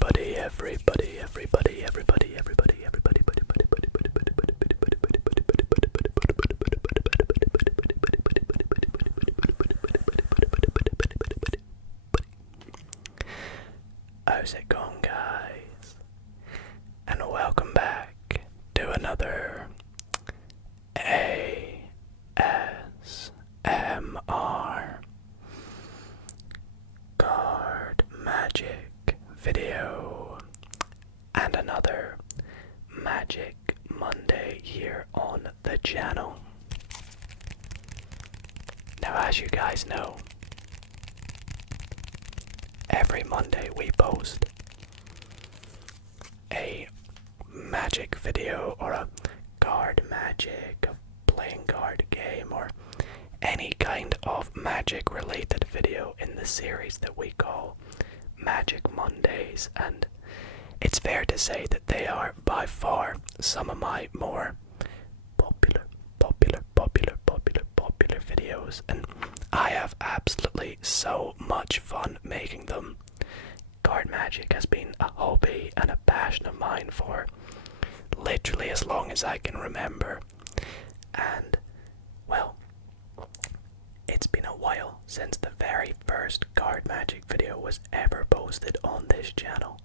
everybody, how's it going, guys? And welcome back to another ASMR card magic video and another Magic Monday here on the channel. Now, as you guys know, every Monday we post a magic video or a card magic, a playing card game, or any kind of magic related video in the series that we call Magic Mondays, and it's fair to say that they are by far some of my more popular videos, and I have absolutely so much fun making them. Card magic has been a hobby and a passion of mine for literally as long as I can remember, and well, it's been a while since the very first card magic video was ever posted on this channel.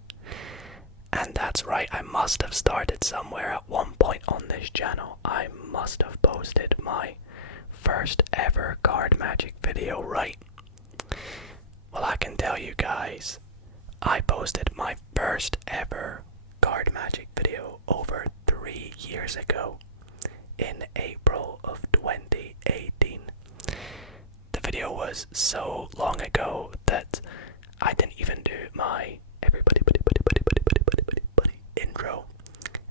And that's right, I must have started somewhere at one point on this channel. I must have posted my first ever card magic video, right? Well, I can tell you guys, I posted my first ever card magic video over 3 years ago in April of 2018. The video was so long ago that I didn't even do my everybody intro,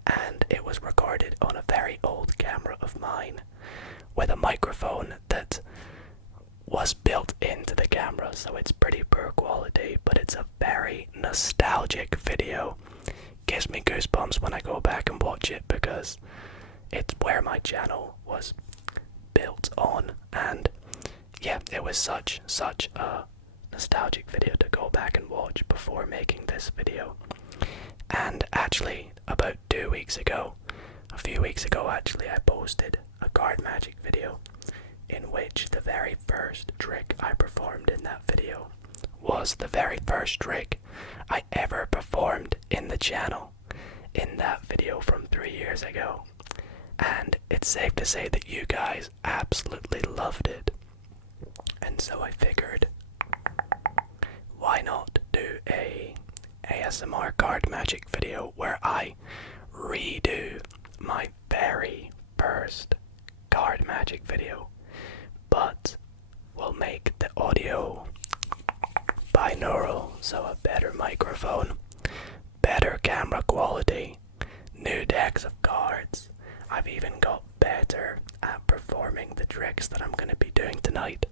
and it was recorded on a very old camera of mine with a microphone that was built into the camera, so it's pretty poor quality, but it's a very nostalgic video. Gives me goosebumps when I go back and watch it because it's where my channel was built on, and yeah, it was such a nostalgic video to go back and watch before making this video. And actually, about a few weeks ago actually, I posted a card magic video in which the very first trick I performed in that video was the very first trick I ever performed in the channel in that video from 3 years ago. And it's safe to say that you guys absolutely loved it. And so I figured, why not do a ASMR card magic video where I redo my very first card magic video, but we'll make the audio binaural, so a better microphone, better camera quality, new decks of cards. I've even got better at performing the tricks that I'm going to be doing tonight.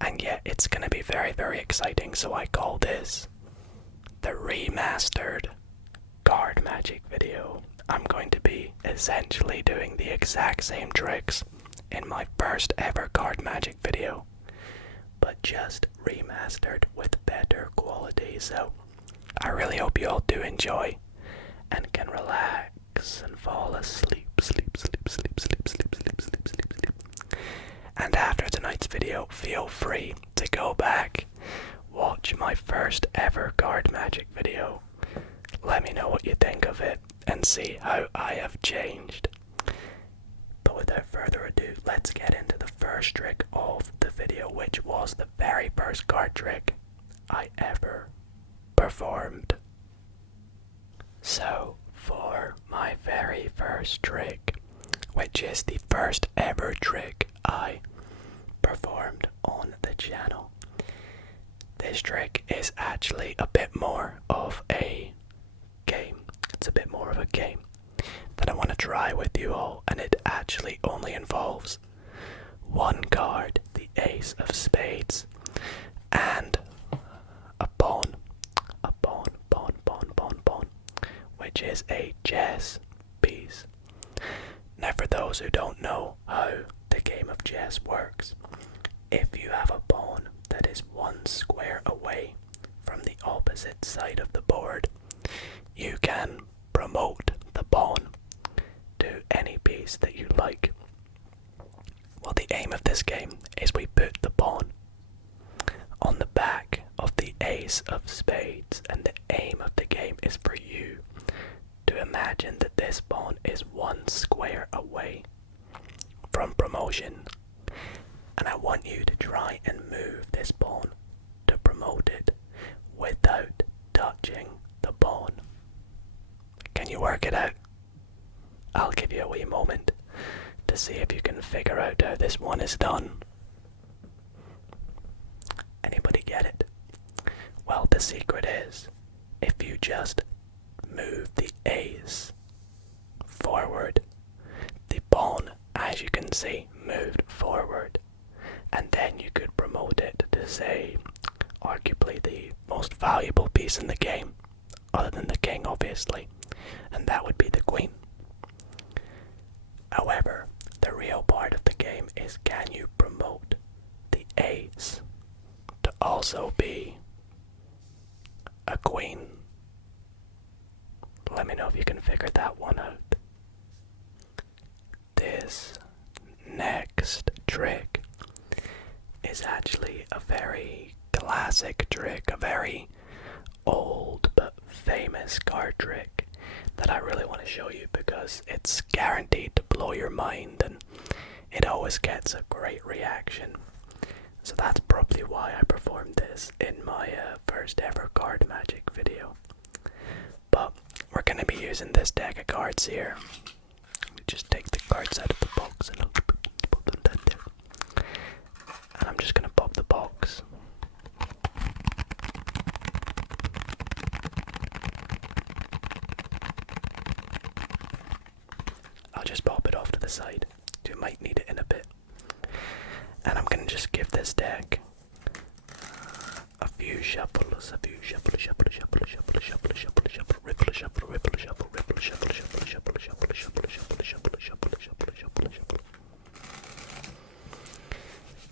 And yet it's going to be very exciting, so I call this the Remastered card magic video. I'm going to be essentially doing the exact same tricks in my first ever card magic video, but just remastered with better quality. So I really hope you all do enjoy and can relax and fall asleep. And after tonight's video, feel free to go back, watch my first ever card magic video. Let me know what you think of it and see how I have changed. But without further ado, let's get into the first trick of the video, which was the very first card trick I ever performed. So, for my very first trick, which is the first ever trick I performed on the channel, this trick is actually a bit more of a game. It's a bit more of a game that I want to try with you all, and it actually only involves one card, the Ace of Spades, and a pawn, which is a chess piece. Now, for those who don't know how the game of chess works, if you have a pawn that is one square away from the opposite opposite side of the board, you can promote the pawn to any piece that you like. Well, the aim of this game is we put the pawn on the back of the ace of spades, and the aim of the game is for you to imagine that this pawn is one square away from promotion, and I want you to try and move this pawn to promote it without touching the pawn. Can you work it out? I'll give you a wee moment to see if you can figure out how this one is done. Anybody get it? Well, the secret is, if you just move the ace forward, the pawn, as you can see, moved forward, and then you could promote it to, say, arguably the most valuable piece in the game, other than the king obviously, and that would be the queen. However, the real part of the game is, can you promote the ace to also be a queen? Let me know if you can figure that one out. This next trick is actually a very classic trick, a very old but famous card trick that I really want to show you because it's guaranteed to blow your mind and it always gets a great reaction. So that's probably why I performed this in my first ever card magic video. But we're going to be using this deck of cards here. Just take the cards out of the box and I'll put them down there. And I'm just going to pop the box. I'll just pop it off to the side. You might need it in a bit. And I'm going to just give this deck a few shuffles, ripple, shuffle, ripple, shuffle.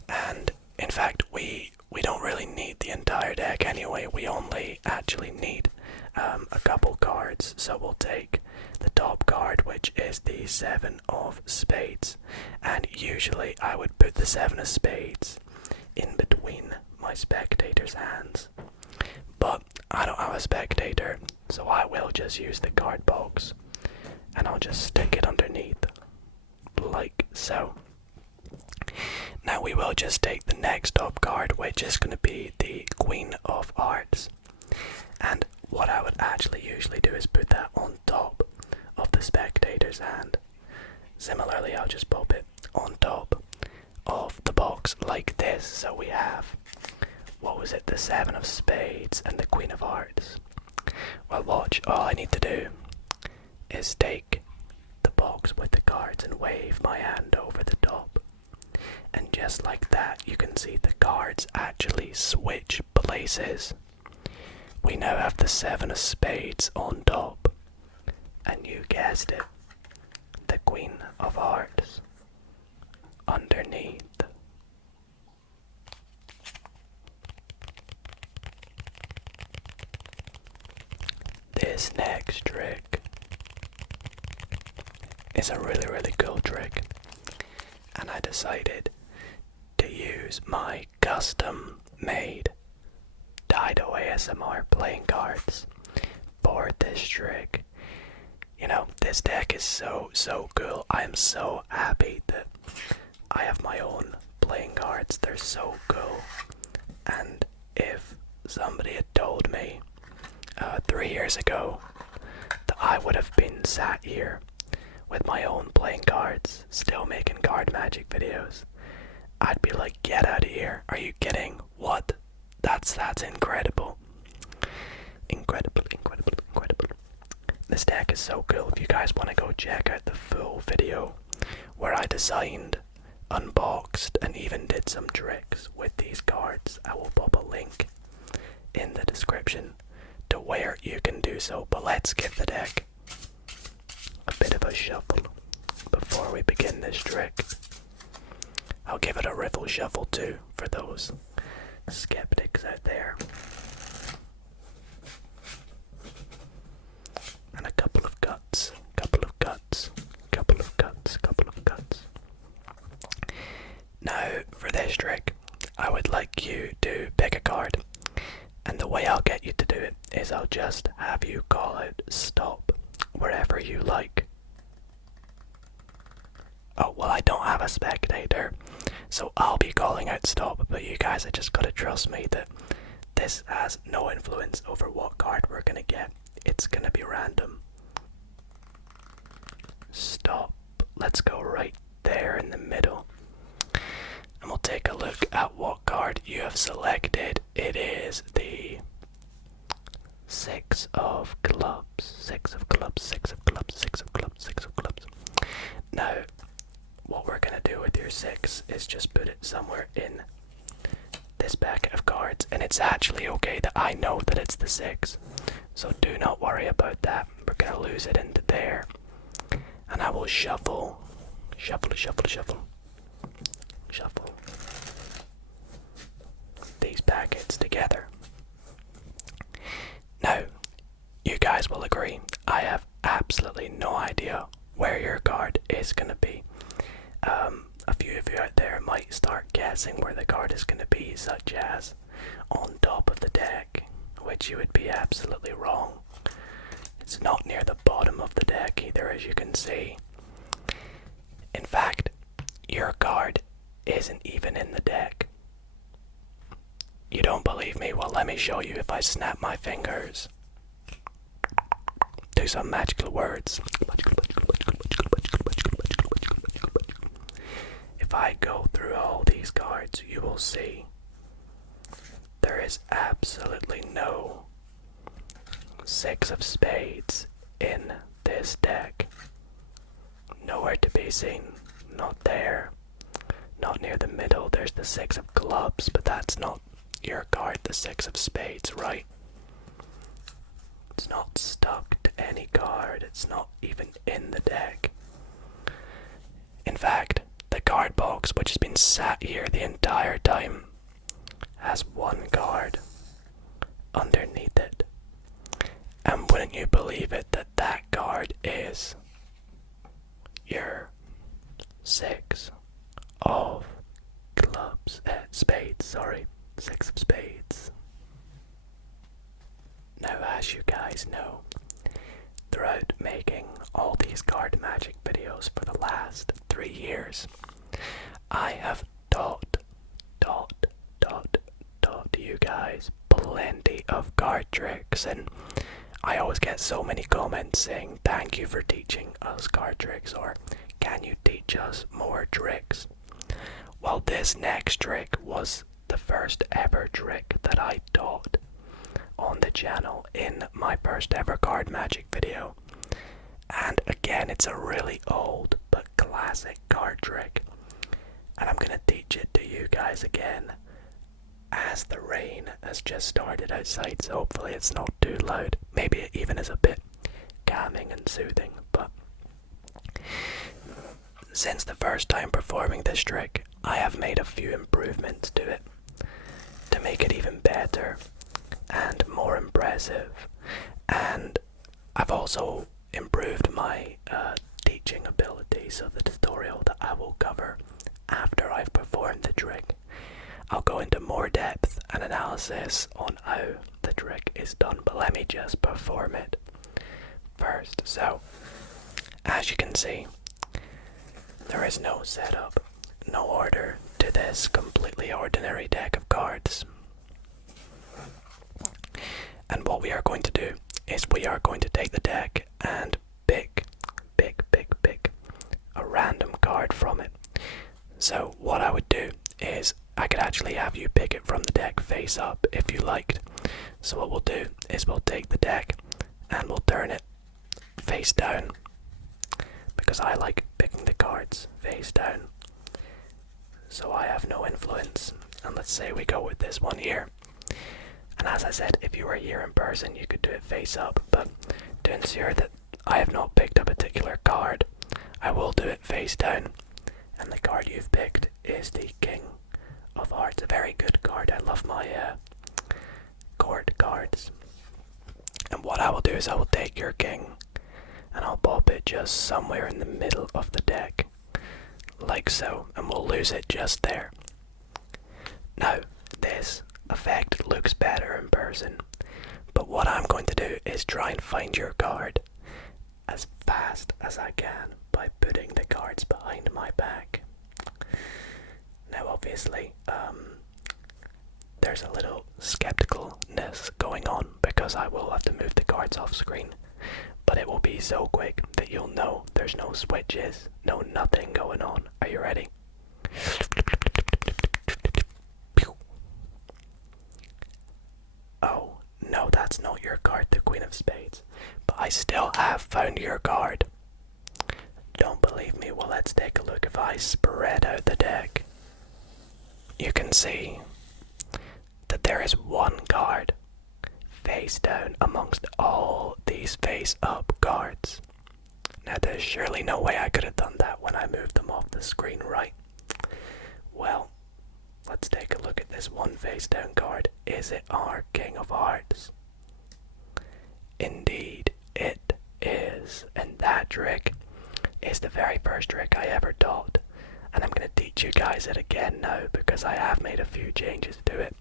And in fact, we don't really need the entire deck anyway. We only actually need a couple cards. So we'll take the top card, which is the 7 of spades, and usually I would put the 7 of spades in between my spectator's hands, but I don't have a spectator, so I will just use the card box and I'll just stick it underneath like so. Now we will just take the next top card, which is going to be the Queen of Hearts, and what I would actually usually do is put that on top of the spectator's hand. Similarly, I'll just pop it on top of the box like this. So we have, what was it, the 7 of spades and the Queen of Hearts. Well, watch, all I need to do is take the box with the cards and wave my hand over the top. And just like that, you can see the cards actually switch places. We now have the 7 of spades on top, and you guessed it, the Queen of Hearts underneath. This next trick is a really cool trick, and I decided to use my custom made Dido ASMR playing cards for this trick. You know, this deck is so cool. I am so happy that I have my own playing cards. They're so cool. And if somebody had told me 3 years ago that I would have been sat here with my own playing cards, still making card magic videos, I'd be like, get out of here. Are you kidding? What? That's incredible. Incredible. This deck is so cool. If you guys want to go check out the full video where I designed, unboxed, and even did some tricks with these cards, I will pop a link in the description to where you can do so. But let's give the deck a bit of a shuffle before we begin this trick. I'll give it a riffle shuffle too for those skeptics out there. just have you call out stop wherever you like. Oh, well, I don't have a spectator, so I'll be calling out stop, but you guys have just gotta trust me that this has no influence over what card we're gonna get. It's gonna be random. Stop. Let's go right there in the middle. And we'll take a look at what card you have selected. It is the Six of Clubs. Six of Clubs, Six of Clubs, Six of Clubs, Six of Clubs. Now, what we're gonna do with your six is just put it somewhere in this packet of cards, and it's actually okay that I know that it's the six, so do not worry about that. We're gonna lose it into there, and I will shuffle these packets together. Now, you guys will agree, I have absolutely no idea where your card is gonna be. A few of you out there might start guessing where the card is going to be, such as on top of the deck, which you would be absolutely wrong. It's not near the bottom of the deck either, as you can see. In fact, your card isn't even in the deck. You don't believe me? Well, let me show you. If I snap my fingers, do some magical words. If I go through all these cards, you will see there is absolutely no Six of Spades in this deck. Nowhere to be seen. Not there. Not near the middle. There's the Six of Clubs, but that's not your card, the Six of Spades, right? It's not stuck to any card. It's not even in the deck. In fact, the card box, which has been sat here the entire time, has one card underneath it. And wouldn't you believe it that that card is your Six of Clubs, Spades, sorry, Six of Spades. Now, as you guys know, throughout making all these card magic videos for the last 3 years, I have taught you guys plenty of card tricks, and I always get so many comments saying thank you for teaching us card tricks, or can you teach us more tricks? Well, this next trick was the first ever trick that I taught on the channel in my first ever card magic video. And again, it's a really old but classic card trick, and I'm gonna teach it to you guys again as the rain has just started outside, so hopefully it's not too loud. Maybe it even is a bit calming and soothing, but since the first time performing this trick, I have made a few improvements to it to make it even better and more impressive, and I've also improved my teaching ability, so the tutorial that I will cover after I've performed the trick, I'll go into more depth and analysis on how the trick is done, but let me just perform it first. So, as you can see, there is no setup, no order to this completely ordinary deck of cards. And what we are going to do is we are going to take the deck and pick a random card from it. So what I would do is I could actually have you pick it from the deck face up if you liked. So what we'll do is we'll take the deck and we'll turn it face down, because I like picking the cards face down, so I have no influence. And let's say we go with this one here. And as I said, if you were here in person, you could do it face up, but to ensure that I have not picked a particular card, I will do it face down. And the card you've picked is the King of Hearts, a very good card. I love my court cards. And what I will do is I will take your King and I'll pop it just somewhere in the middle of the deck, like so, and we'll lose it just there. Now, this effect looks better in person, But what I'm going to do is try and find your card as fast as I can by putting the cards behind my back. Now obviously, there's a little skepticalness going on because I will have to move the cards off screen, but it will be so quick that you'll know there's no switches, no nothing going on. Are you ready? Oh, no, that's not your card, the Queen of Spades, but I still have found your card. Don't believe me? Well, let's take a look. If I spread out the deck, you can see that there is one card face down amongst all these face up cards. Now there's surely no way I could have done that when I moved them off the screen, right? Well, let's take a look at this one face down card. Is it our King of Hearts? Indeed it is, and that trick is the very first trick I ever taught, and I'm going to teach you guys it again now because I have made a few changes to it,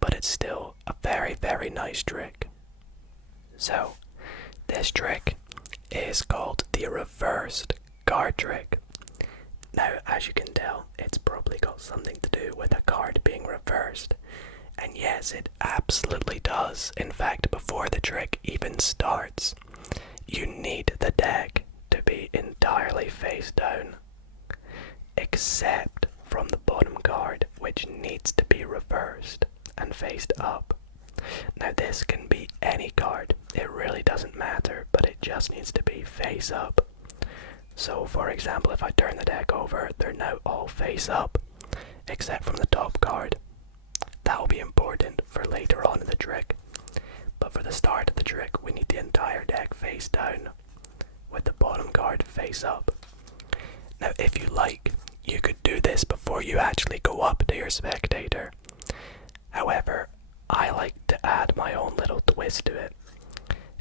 but it's still a very, very nice trick. So, this trick is called the reversed card trick. Now, as you can tell, it's probably got something to do with a card being reversed, and yes, it absolutely does. In fact, before the trick even starts, you need the deck to be entirely face down, except from the bottom card, which needs to be reversed and faced up. Now this can be any card, it really doesn't matter, but it just needs to be face up. So for example, if I turn the deck over, they're now all face up, except from the top card. That will be important for later on in the trick, but for the start of the trick, we need the entire deck face down, with the bottom card face up. Now if you like, you could do this before you actually go up to your spectator. However, I like to add my own little twist to it,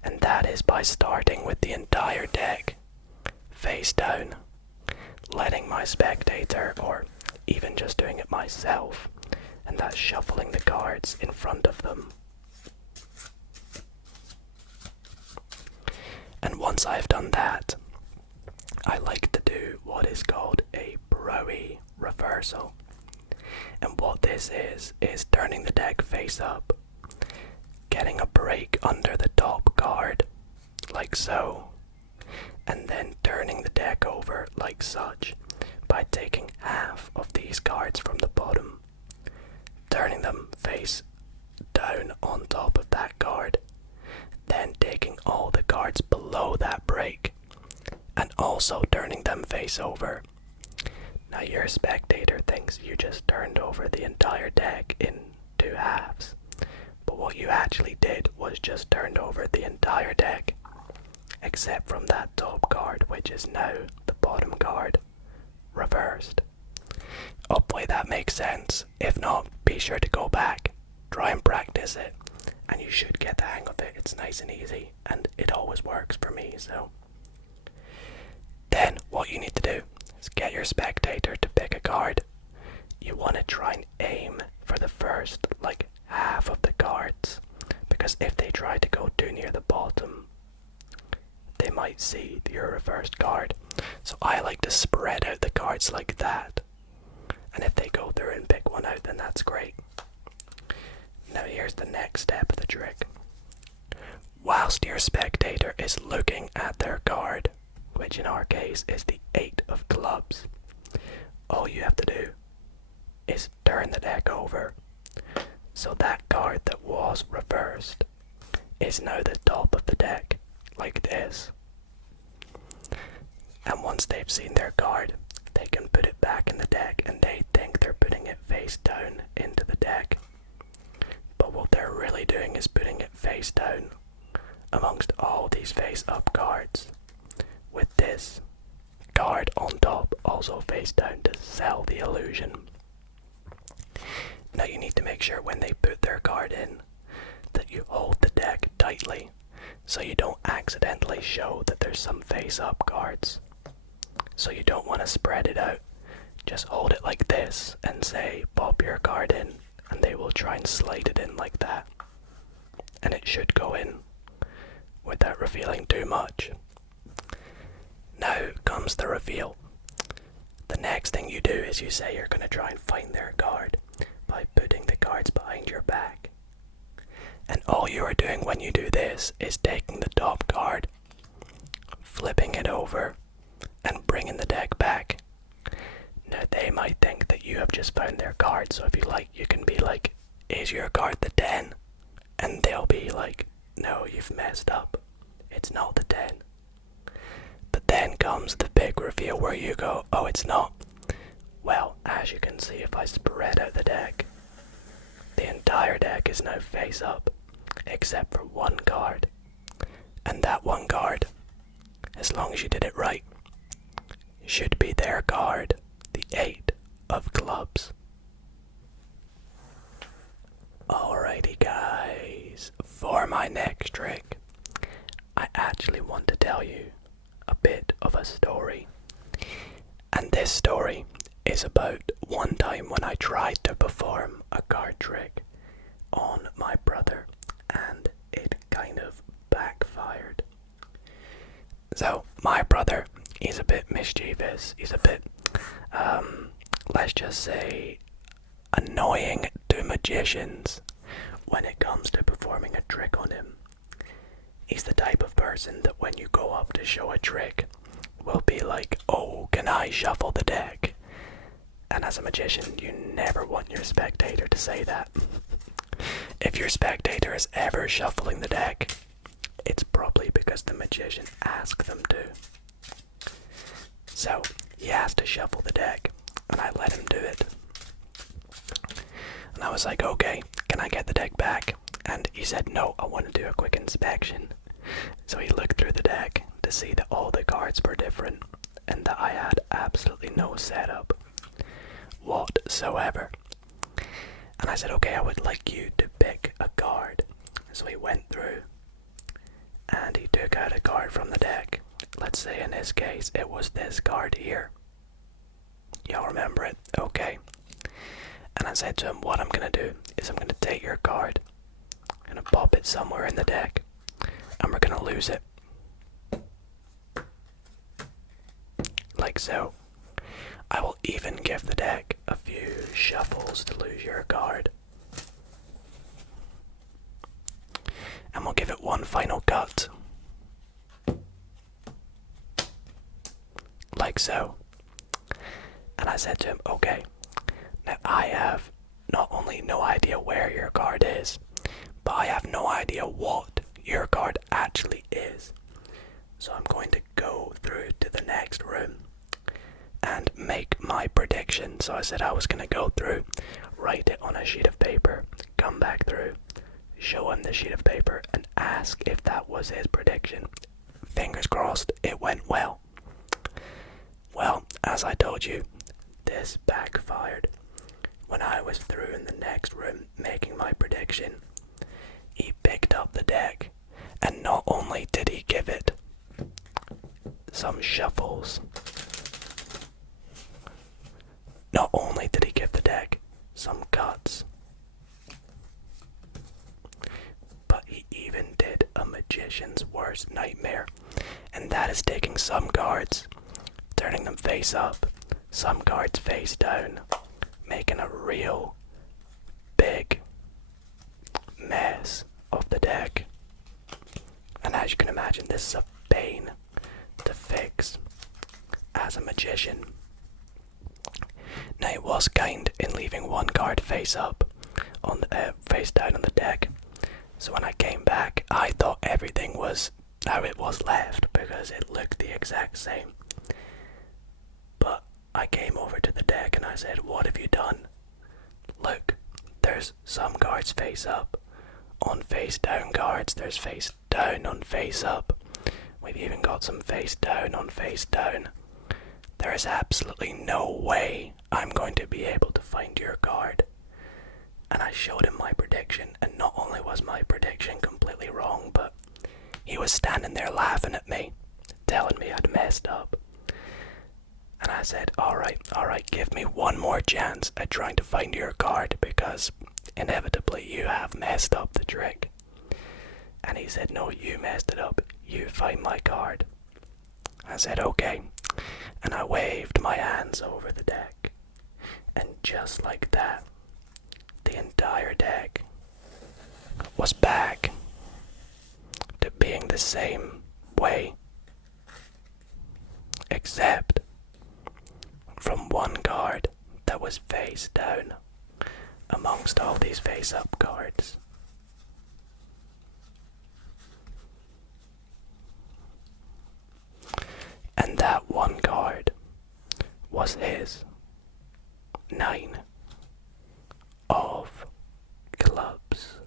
and that is by starting with the entire deck face down, letting my spectator, or even just doing it myself, and that's shuffling the cards in front of them. And once I've done that, I like to do what is called a broy reversal. And what this is turning the deck face up, getting a break under the top card, like so, and then turning the deck over like such by taking half of these cards from the bottom, turning them face down on top of that card, then taking all the cards below that break and also turning them face over. Now your spectator thinks you just turned over the entire deck in two halves, but what you actually did was just turned over the entire deck, except from that top card, which is now the bottom card, reversed. Hopefully that makes sense. If not, be sure to go back, try and practice it, and you should get the hang of it. It's nice and easy, and it always works for me, so. Then, what you need to do is get your spectator to pick a card. You want to try and aim for the first, like, half of the cards, because if they try to go too near the bottom, they might see your reversed card. So I like to spread out the cards like that, and if they go through and pick one out, then that's great. Now here's the next step of the trick. Whilst your spectator is looking at their card, which in our case is the 8 of clubs, all you have to do is turn the deck over, so that card that was reversed is now the top of the deck, like this. And once they've seen their card, they can put it back in the deck, and they think they're putting it face down into the deck, but what they're really doing is putting it face down amongst all these face up cards, with this card on top also face down to sell the illusion. Now you need to make sure when they put their card in that you hold the deck tightly so you don't accidentally show that there's some face up cards. So you don't want to spread it out. Just hold it like this and say pop your card in, and they will try and slide it in like that. and it should go in without revealing too much. Now comes the reveal. The next thing you do is you say you're going to try and find their card by putting the cards behind your back. And all you are doing when you do this is taking the top card, flipping it over, and bringing the deck back. Now they might think that you have just found their card, so if you like, you can be like, is your card the 10? And they'll be like, no, you've messed up. It's not the 10. But then comes the big reveal where you go, oh, it's not. Well, as you can see, if I spread out the deck, the entire deck is now face up, except for one card. And that one card, as long as you did it right, should be their card, the 8 of clubs. Alrighty guys, for my next trick, I actually want to tell you a bit of a story. And this story is about one time when I tried to perform a card trick on my brother and it kind of backfired. So my brother, he's a bit mischievous, he's a bit, let's just say, annoying to magicians when it comes to performing a trick on him. He's the type of person that when you go up to show a trick, will be like, oh, can I shuffle the deck? And as a magician, you never want your spectator to say that. If your spectator is ever shuffling the deck, it's probably because the magician asked them to. So, he asked to shuffle the deck, and I let him do it. And I was like, okay, can I get the deck back? And he said, no, I want to do a quick inspection. So he looked through the deck to see that all the cards were different and that I had absolutely no setup whatsoever. And I said, okay, I would like you to pick a card. So he went through and he took out a card from the deck. Let's say in his case, it was this card here. Y'all remember it? Okay. And I said to him, what I'm going to do is I'm going to take your card, I'm going to pop it somewhere in the deck, and we're going to lose it. Like so. I will even give the deck a few shuffles to lose your card. And we'll give it one final cut. Like so. And I said to him, okay, now I have not only no idea where your card is, but I have no idea what your card actually is. So I'm going to go through to the next room and make my prediction. So I said I was going to go through, write it on a sheet of paper, come back through, show him the sheet of paper, and ask if that was his prediction. Fingers crossed, it went well. Well, as I told you, this backfired. When I was through in the next room making my prediction, he picked up the deck, and not only did he give it some shuffles, not only did he give the deck some cuts, but he even did a magician's worst nightmare, and that is taking some cards, turning them face up, some cards face down, making a real big mess of the deck. And as you can imagine, this is a pain to fix as a magician. Now, he was kind in leaving one card face up, on the face down on the deck. So when I came back, I thought everything was how it was left because it looked the exact same. But I came over to the deck and I said, what have you done? Look, there's some cards face up. On face down cards, there's face down on face up. We've even got some face down on face down. There is absolutely no way I'm going to be able to find your card. And I showed him my prediction, and not only was my prediction completely wrong, but he was standing there laughing at me, telling me I'd messed up. And I said, alright, give me one more chance at trying to find your card, because inevitably you have messed up the trick. And he said, no, you messed it up. You find my card. I said, okay. And I waved my hands over the deck. And just like that, the entire deck was back to being the same way. Except from one card that was face down amongst all these face up cards. And that one card was his 9 of clubs.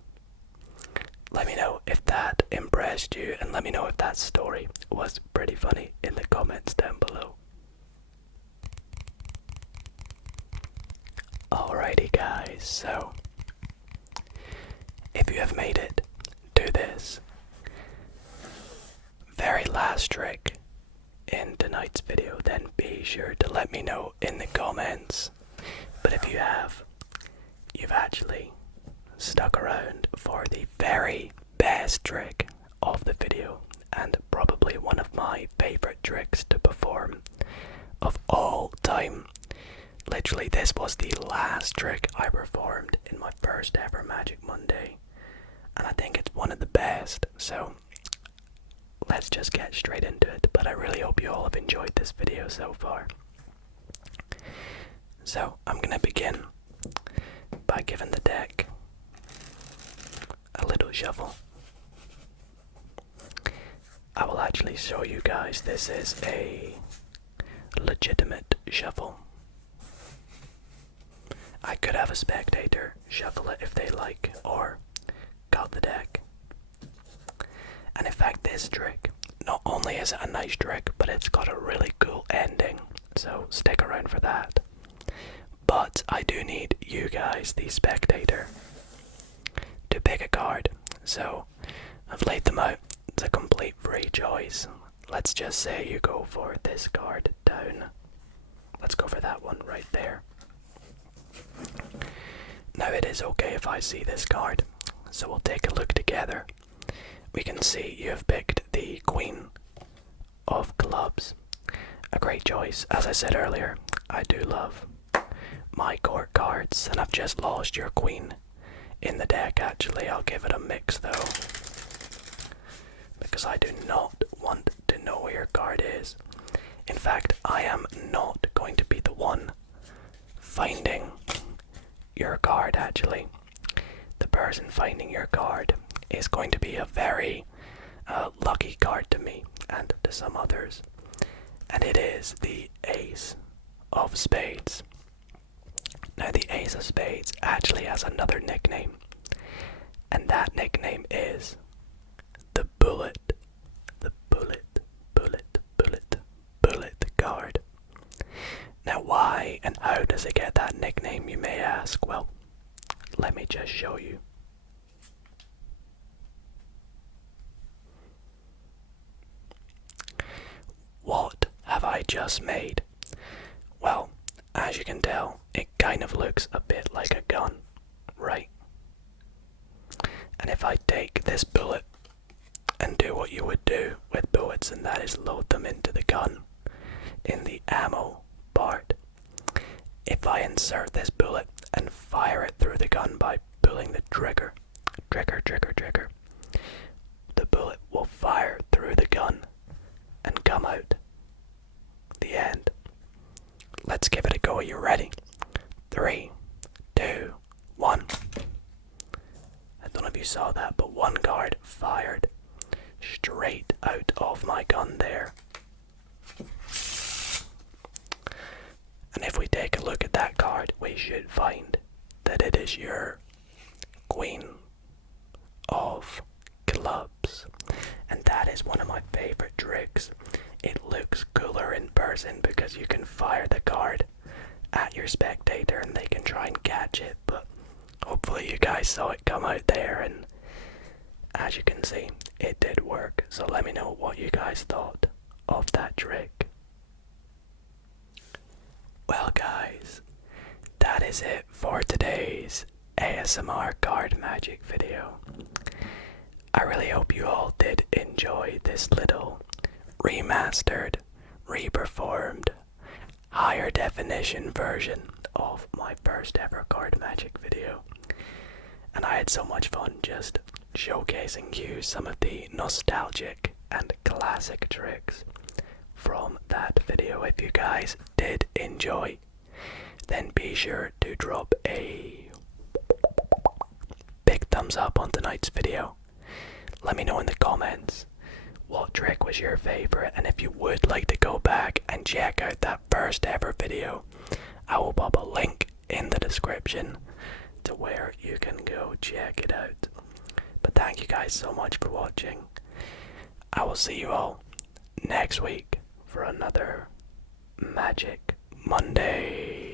Let me know if that impressed you, and let me know if that story was pretty funny in the comments down below. Alrighty guys, so if you have made it to this very last trick in tonight's video, then be sure to let me know in the comments. But if you have, you've actually stuck around for the very best trick of the video, and probably one of my favorite tricks to perform of all time. Literally, this was the last trick I performed in my first ever Magic Monday, and I think it's one of the best, so let's just get straight into it. But I really hope you all have enjoyed this video so far. So I'm gonna begin by giving the deck a little shuffle. I will actually show you guys this is a legitimate shuffle. I could have a spectator shuffle it if they like, or cut the deck. And in fact, this trick, not only is it a nice trick, but it's got a really cool ending, so stick around for that. But I do need you guys, the spectator, to pick a card. So I've laid them out. It's a complete free choice. Let's just say you go for this card down. Let's go for that one right there. Now it is okay if I see this card, so we'll take a look together. We can see you have picked the Queen of Clubs. A great choice. As I said earlier, I do love my court cards, and I've just lost your Queen in the deck. Actually, I'll give it a mix though, because I do not want to know where your card is. In fact, I am not going to be the one finding your card. Actually, the person finding your card is going to be a very lucky card to me and to some others, and it is the Ace of Spades. Now the Ace of Spades actually has another nickname, and that nickname is the Bullet. The Bullet, Bullet, Bullet, Bullet card. Now why and how does it get that nickname, you may ask? Well, let me just show you. What have I just made? Well, as you can tell, it kind of looks a bit like a gun, right? And if I take this bullet and do what you would do with bullets, and that is load them into the gun in the ammo part, if I insert this bullet and fire it through the gun by pulling the trigger, the bullet will fire through the gun and come out the end. Let's give it a go. Are you ready? 3, 2, 1. I don't know if you saw that, but one card fired straight out of my gun there. And if we take a look at that card, we should find that it is your Queen of Clubs. And that is one of my favorite tricks. It looks cooler in person because you can fire the card at your spectator and they can try and catch it, but hopefully you guys saw it come out there, and as you can see, it did work. So let me know what you guys thought of that trick. Well guys, that is it for today's ASMR card magic video. I really hope you all did enjoy this little remastered, reperformed, higher definition version of my first ever card magic video. And I had so much fun just showcasing you some of the nostalgic and classic tricks from that video. If you guys did enjoy, then be sure to drop a big thumbs up on tonight's video. Let me know in the comments what trick was your favorite, and if you would like to go back and check out that first ever video, I will pop a link in the description to where you can go check it out. But thank you guys so much for watching. I will see you all next week for another Magic Monday.